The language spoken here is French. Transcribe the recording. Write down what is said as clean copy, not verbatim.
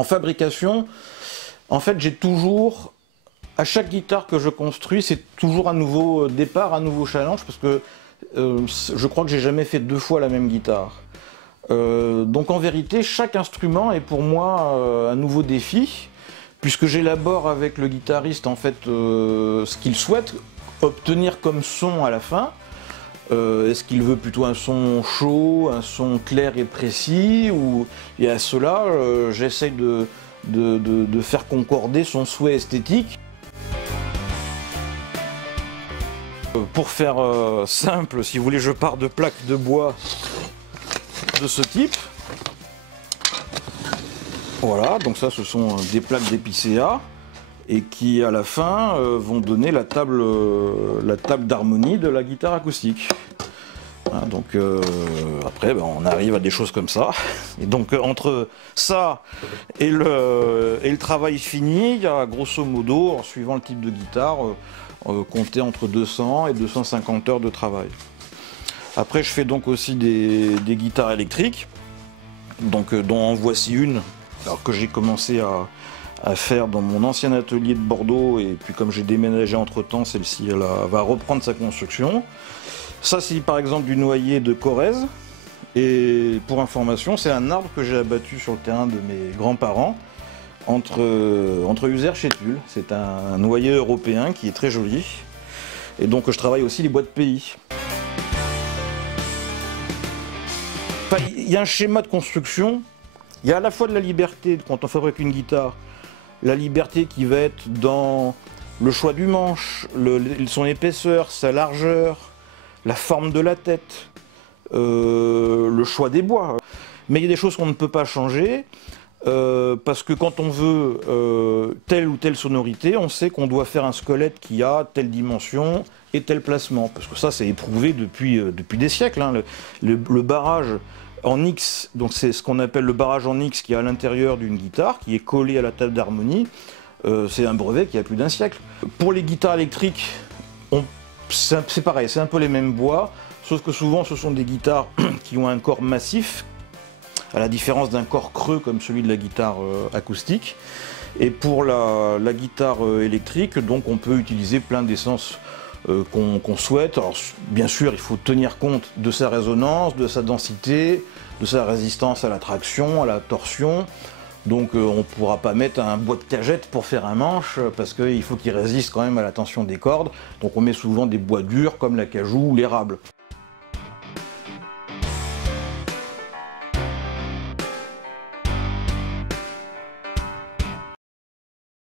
En fabrication, en fait, j'ai toujours, à chaque guitare que je construis, c'est toujours un nouveau départ, un nouveau challenge, parce que je crois que j'ai jamais fait 2 fois la même guitare. Donc en vérité, chaque instrument est pour moi un nouveau défi, puisque j'élabore avec le guitariste en fait ce qu'il souhaite obtenir comme son à la fin. Est-ce qu'il veut plutôt un son chaud, un son clair et précis, et à cela j'essaye de faire concorder son souhait esthétique. Pour faire simple, si vous voulez, je pars de plaques de bois de ce type. Voilà, donc ça ce sont des plaques d'épicéa et qui à la fin vont donner la table d'harmonie de la guitare acoustique. Hein, donc après on arrive à des choses comme ça. Et donc entre ça et le travail fini, il y a grosso modo, en suivant le type de guitare, compter entre 200 et 250 heures de travail. Après je fais donc aussi des guitares électriques, donc dont en voici une alors que j'ai commencé à faire dans mon ancien atelier de Bordeaux, et puis comme j'ai déménagé entre temps, celle-ci va reprendre sa construction. Ça c'est par exemple du noyer de Corrèze, et pour information c'est un arbre que j'ai abattu sur le terrain de mes grands-parents entre Uzères et Tulle. C'est un noyer européen qui est très joli, et donc je travaille aussi les bois de pays. Enfin, il y a un schéma de construction, il y a à la fois de la liberté quand on fabrique une guitare, la liberté qui va être dans le choix du manche, son épaisseur, sa largeur, la forme de la tête, le choix des bois. Mais il y a des choses qu'on ne peut pas changer, parce que quand on veut telle ou telle sonorité, on sait qu'on doit faire un squelette qui a telle dimension et tel placement. Parce que ça c'est éprouvé depuis des siècles, hein. Le barrage en X, donc c'est ce qu'on appelle le barrage en X qui est à l'intérieur d'une guitare, qui est collé à la table d'harmonie, c'est un brevet qui a plus d'un siècle. Pour les guitares électriques, c'est pareil, c'est un peu les mêmes bois, sauf que souvent ce sont des guitares qui ont un corps massif, à la différence d'un corps creux comme celui de la guitare acoustique. Et pour la guitare électrique, donc on peut utiliser plein d'essences qu'on souhaite. Alors bien sûr il faut tenir compte de sa résonance, de sa densité, de sa résistance à la traction, à la torsion. Donc on ne pourra pas mettre un bois de cagette pour faire un manche, parce qu'il faut qu'il résiste quand même à la tension des cordes. Donc on met souvent des bois durs comme l'acajou ou l'érable.